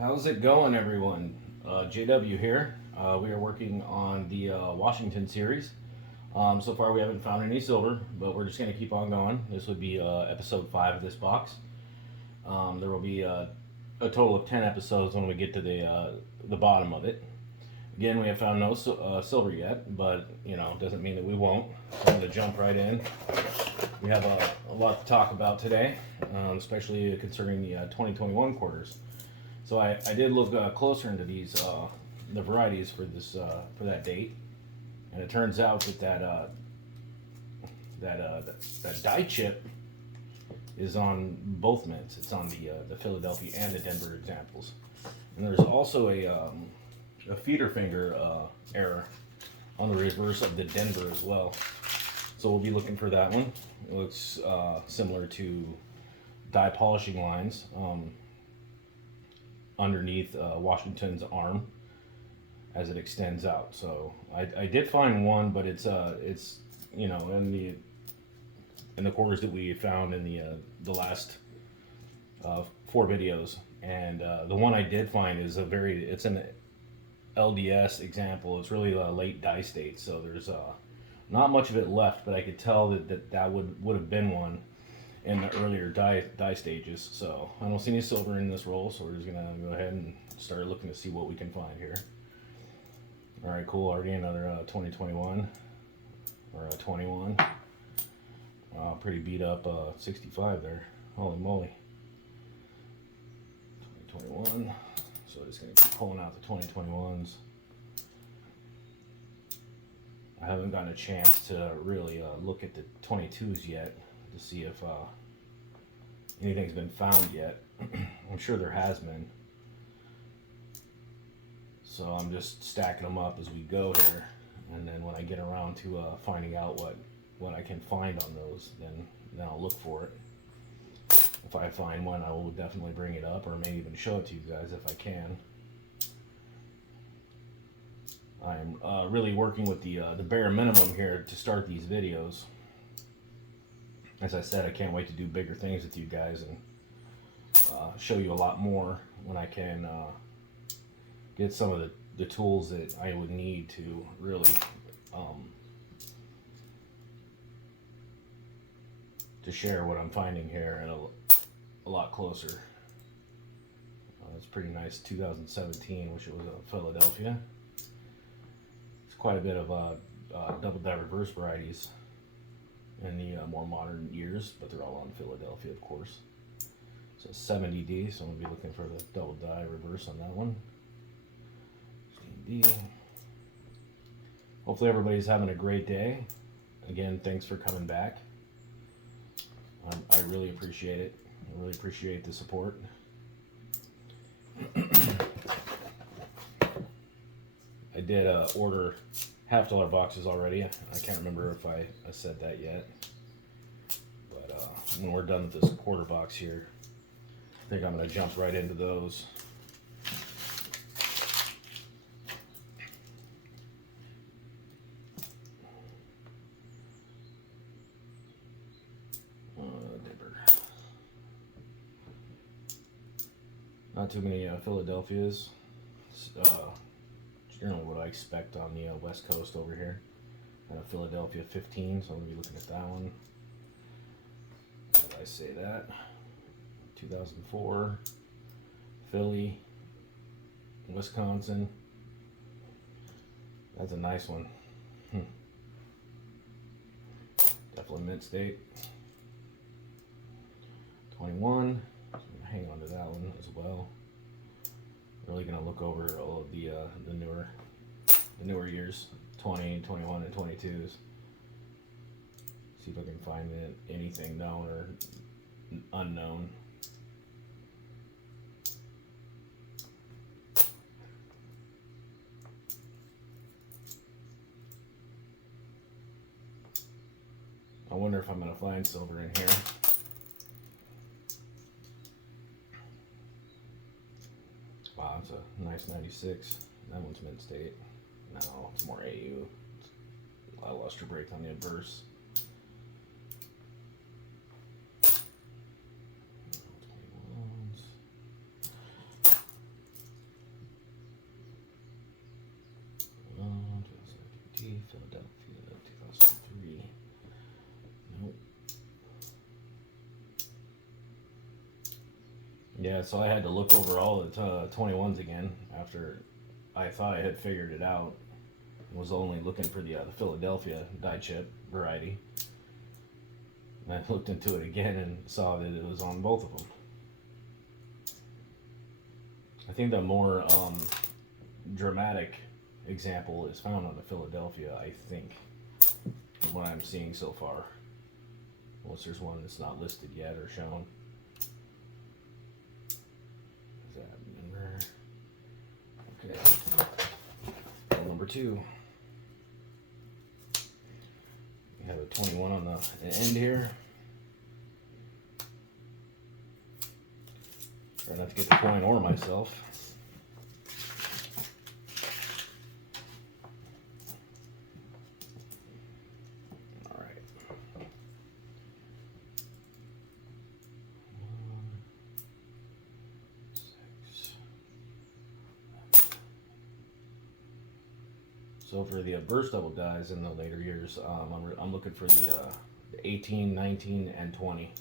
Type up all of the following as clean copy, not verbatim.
How's it going, everyone? JW here. We are working on the Washington series. So far, we haven't found any silver, but we're just going to keep on going. This would be episode 5 of this box. There will be a total of 10 episodes when we get to the bottom of it. Again, we have found no silver yet, but doesn't mean that we won't. So I'm going to jump right in. We have a lot to talk about today, especially concerning the 2021 quarters. So I did look closer into these the varieties for this for that date, and it turns out that that die chip is on both mints. It's on the Philadelphia and the Denver examples, and there's also a feeder finger error on the reverse of the Denver as well. So we'll be looking for that one. It looks similar to die polishing lines underneath Washington's arm as it extends out. So I did find one, but it's in the quarters that we found in the last 4 videos, and the one I did find is it's an LDS example. It's really a late die state, so there's not much of it left, but I could tell that would have been one in the earlier die stages. So I don't see any silver in this roll, so we're just gonna go ahead and start looking to see what we can find here. All right, cool. Already another 2021 or 21. Pretty beat up 65 there. Holy moly. 2021. So just gonna keep pulling out the 2021s. I haven't gotten a chance to really look at the 22s yet to see if anything's been found yet. I'm sure there has been. So I'm just stacking them up as we go here, and then when I get around to finding out what I can find on those, then I'll look for it. If I find one, I will definitely bring it up, or maybe even show it to you guys if I can. I'm really working with the bare minimum here to start these videos. As I said, I can't wait to do bigger things with you guys and show you a lot more when I can get some of the tools that I would need to really to share what I'm finding here and a lot closer. It's pretty nice 2017, which it was Philadelphia. It's quite a bit of double die reverse varieties in the more modern years, but they're all on Philadelphia, of course. So 70D, so I'm going to be looking for the double die reverse on that one. 16D. Hopefully everybody's having a great day. Again, thanks for coming back. I really appreciate it. I really appreciate the support. I did order $50 boxes already. I can't remember if I said that yet. But when we're done with this quarter box here, I think I'm going to jump right into those. Not too many Philadelphias. Generally what I expect on the West Coast over here. Philadelphia 15, so I'm going to be looking at that one. How did I say that? 2004, Philly, Wisconsin. That's a nice one. Definitely mint state. 21. So I'm going to hang on to that one as well. Really going to look over all of the newer years, 20, 21, and 22s. See if I can find anything known or unknown. I wonder if I'm going to find silver in here. Wow, it's a nice 96. That one's mint state. No, it's more AU. A lot of luster break on the adverse. Yeah, so I had to look over all the 21s again after I thought I had figured it out. Was only looking for the Philadelphia die chip variety. And I looked into it again and saw that it was on both of them. I think the more dramatic example is found on the Philadelphia, I think, from what I'm seeing so far. Unless there's one that's not listed yet or shown. Is that number? Okay. Number 2. We have a 21 on the end here. Try not to get the coin or myself. All right. So for the burst double dies in the later years, I'm looking for the 18, 19, and 20,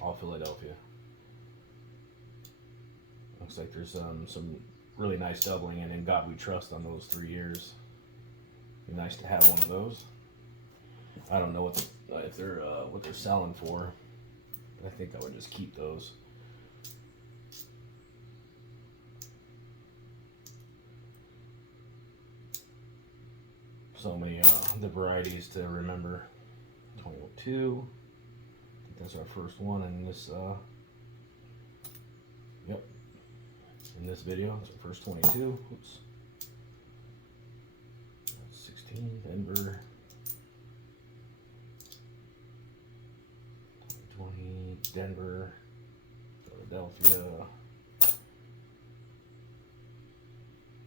all Philadelphia. Looks like there's some really nice doubling, and in God We Trust on those 3 years. Be nice to have one of those. I don't know what they're selling for. I think I would just keep those. So many the varieties to remember. 22. I think that's our first one in this. Yep. In this video, it's our first 22. Oops. 16. Denver. 20. Denver. Philadelphia.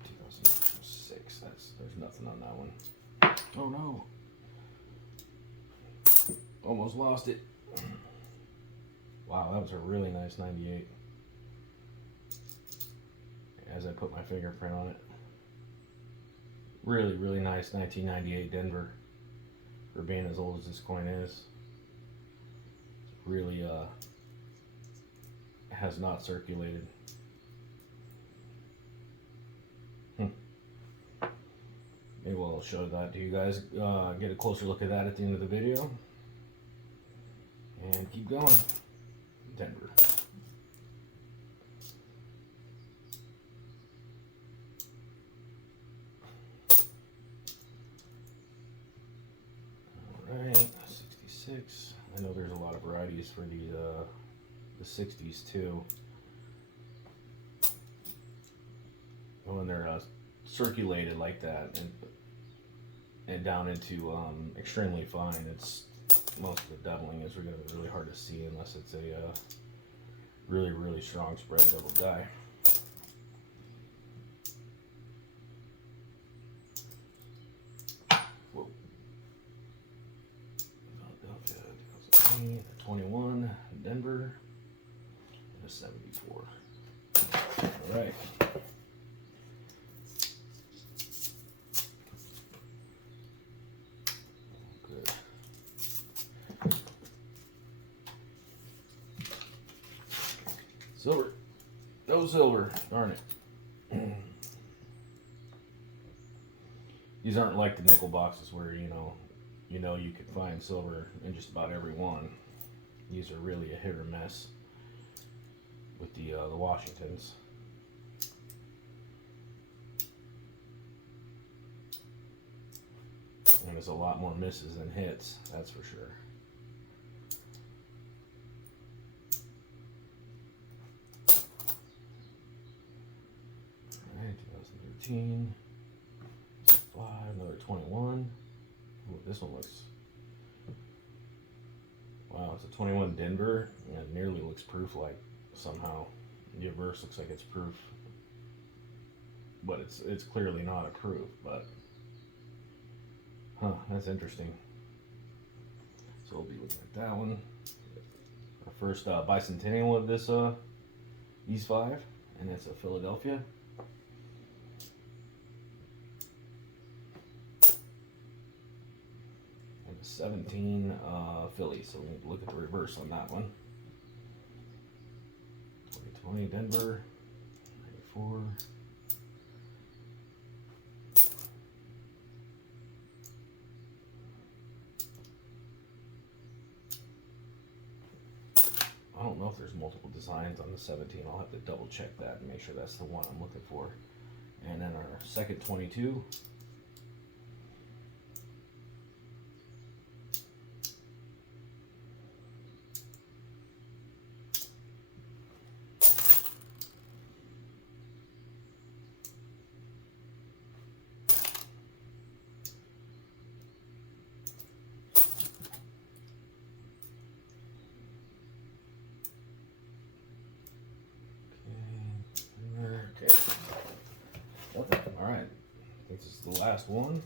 2006. There's nothing on that one. Oh no. Almost lost it. Wow, that was a really nice 98. As I put my fingerprint on it. Really, really nice 1998 Denver. For being as old as this coin is. Really has not circulated. Maybe we'll show that to you guys. Get a closer look at that at the end of the video. And keep going. Denver. Alright, 66. I know there's a lot of varieties for the 60s too. When they're circulated like that and down into extremely fine, it's most of the doubling is going to be really hard to see unless it's a really, really strong spread double die. Whoa. Philadelphia 2018, 21, Denver, and a 74. All right. Silver. No silver. Darn it. These aren't like the nickel boxes where you can find silver in just about every one. These are really a hit or miss with the Washingtons. And there's a lot more misses than hits, that's for sure. Alright, 2013. 5, another 21. Ooh, this one looks... Wow, it's a 21 Denver, and it nearly looks proof-like somehow. The reverse looks like it's proof. But it's clearly not a proof, but... Huh, that's interesting. So we'll be looking at that one. Our first bicentennial of this E5, and that's a Philadelphia. And a 17 Philly, so we'll look at the reverse on that one. 20 Denver, 94. I don't know if there's multiple designs on the 17. I'll have to double check that and make sure that's the one I'm looking for. And then our second 22. Okay. All right. I think this is the last one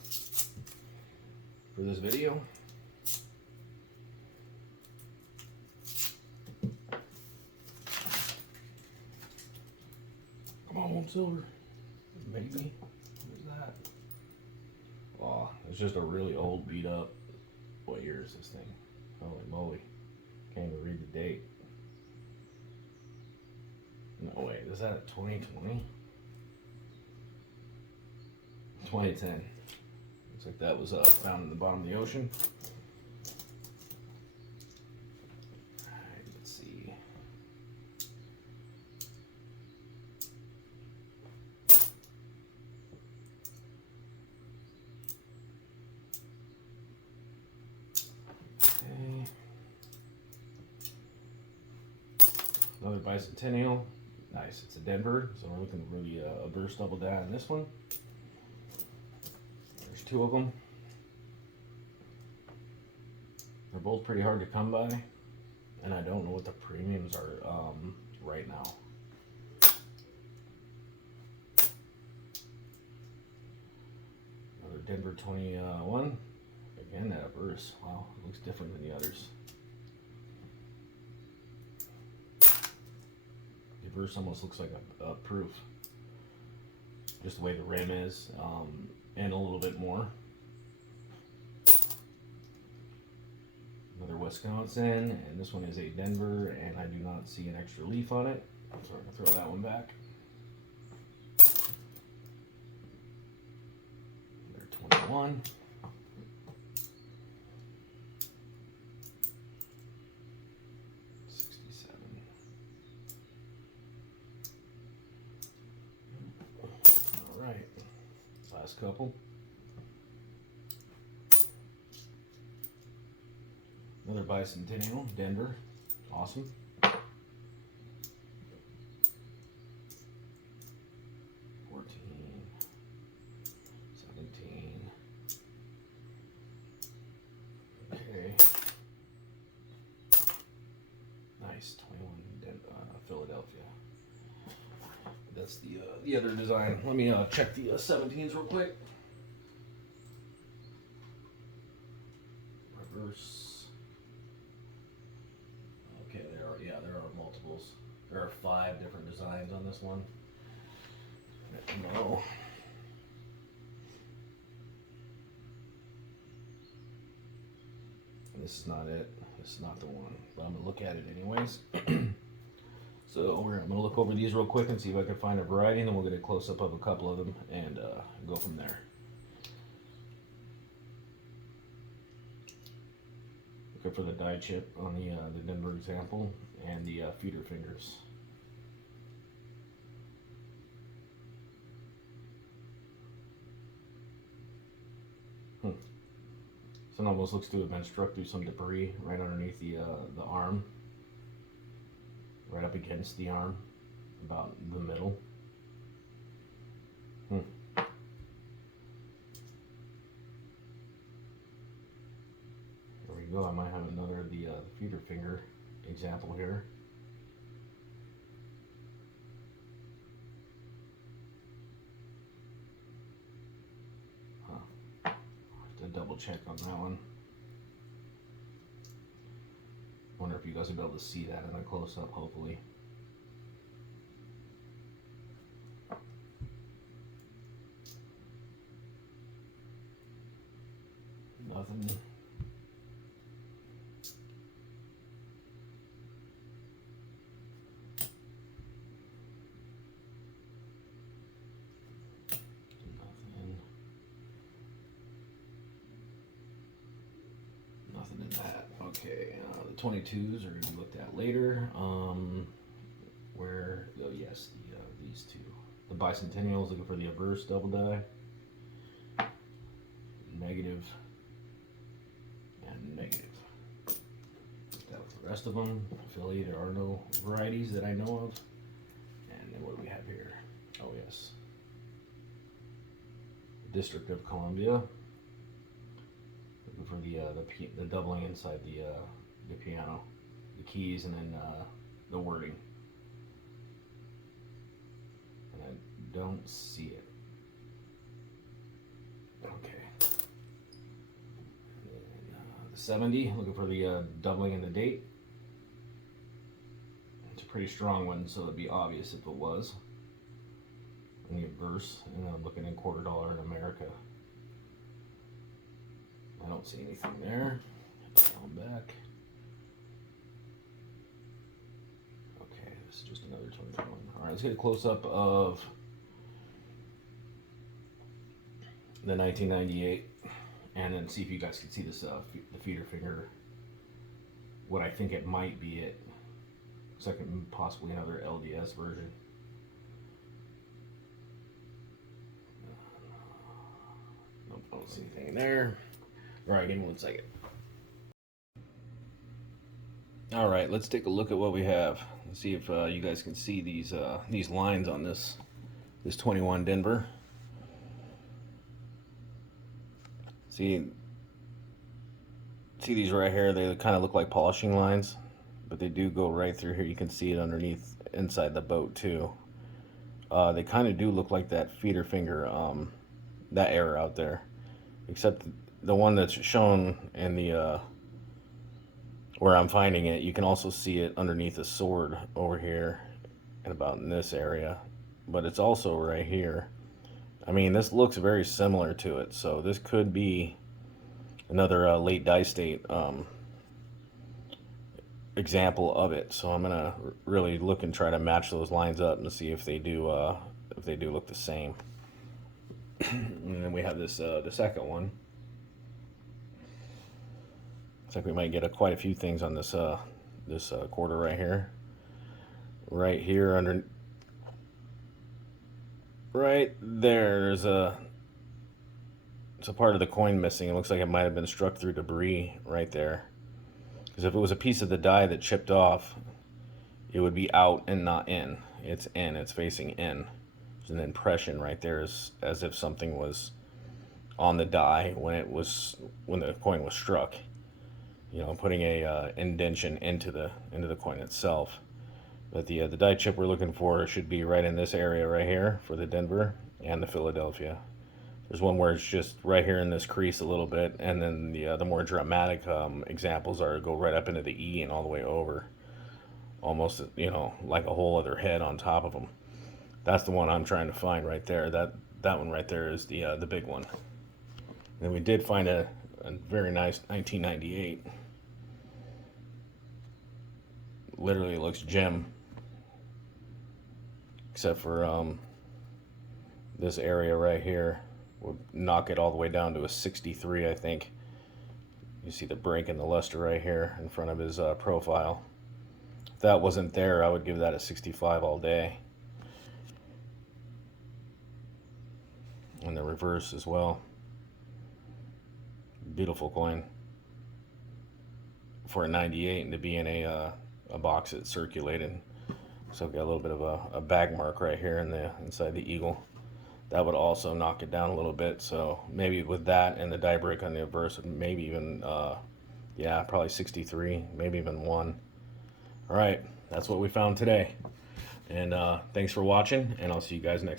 for this video. Come on, silver. Maybe. What is that? Oh, it's just a really old, beat up. What year is this thing? Holy moly. Can't even read the date. No, wait, is that 2020? 2010. Looks like that was found in the bottom of the ocean. Alright, let's see. Okay. Another bicentennial. Nice, it's a Denver, so we're looking to really a burst double down in this one. There's two of them. They're both pretty hard to come by, and I don't know what the premiums are right now. Another Denver 21. Again, that a burst. Wow, it looks different than the others. Verse almost looks like a proof, just the way the rim is, and a little bit more. Another Wisconsin, and this one is a Denver, and I do not see an extra leaf on it, so I'm going to throw that one back. Another 21. Last couple. Another bicentennial, Denver. Awesome. 14, 17. Okay. Nice. 21, Philadelphia. That's the other design. Let me check the 17s real quick. Reverse. Okay, there are multiples. There are 5 different designs on this one. No. And this is not it. This is not the one. But I'm gonna look at it anyways. So I'm going to look over these real quick and see if I can find a variety, and then we'll get a close-up of a couple of them and go from there. Looking for the die chip on the Denver example and the feeder fingers. So it almost looks to have been struck through some debris right underneath the arm. Right up against the arm, about the middle. There we go. I might have another of the feeder finger example here. I have to double check on that one. Wonder if you guys will be able to see that in a close-up, hopefully. Nothing. nothing in that. Okay, the 22s are going to be looked at later. Where, oh yes, these two. The Bicentennials looking for the Averse double die. Negative and negative. That was the rest of them. Philly, there are no varieties that I know of. And then what do we have here? Oh yes. District of Columbia. Looking for the doubling inside the piano, the keys, and then the wording. And I don't see it. Okay. And then, the 70, looking for the doubling in the date. It's a pretty strong one, so it'd be obvious if it was. And the Averse, and I'm looking in $quarter in America. I don't see anything there. Down back. Okay, this is just another 2021. All right, let's get a close up of the 1998, and then see if you guys can see this the feeder finger. What I think it might be it. Looks like possibly another LDS version. Nope, I don't see anything there. All right, give me 1 second. All right, let's take a look at what we have. Let's see if you guys can see these lines on this 21 Denver. See these right here? They kind of look like polishing lines, but they do go right through here. You can see it underneath inside the boat too. They kind of do look like that feeder finger, that error out there, except the one that's shown in the where I'm finding it, you can also see it underneath a sword over here and about in this area, but it's also right here. I mean, this looks very similar to it, so this could be another late die state example of it. So I'm gonna really look and try to match those lines up and see if they do look the same. And then we have this the second one. Looks like we might get quite a few things on this quarter right here. Right here under, right there's a part of the coin missing. It looks like it might have been struck through debris right there. Because if it was a piece of the die that chipped off, it would be out and not in. It's in. It's facing in. There's an impression right there, as if something was on the die when the coin was struck. You know, putting a indentation into the coin itself. But the die chip we're looking for should be right in this area right here for the Denver and the Philadelphia. There's one where it's just right here in this crease a little bit, and then the more dramatic examples go right up into the E and all the way over, almost, you know, like a whole other head on top of them. That's the one I'm trying to find right there. That one right there is the big one. And we did find a very nice 1998. Literally looks gem, except for this area right here. We'll knock it all the way down to a 63, I think. You see the break in the luster right here in front of his profile. If that wasn't there, I would give that a 65 all day. And the reverse as well. Beautiful coin for a 98, and to be in a box that's circulated. So I've got a little bit of a bag mark right here inside the eagle. That would also knock it down a little bit. So maybe with that and the die break on the Averse, maybe even yeah, probably 63, maybe even 1. All right, that's what we found today. And thanks for watching, and I'll see you guys next time.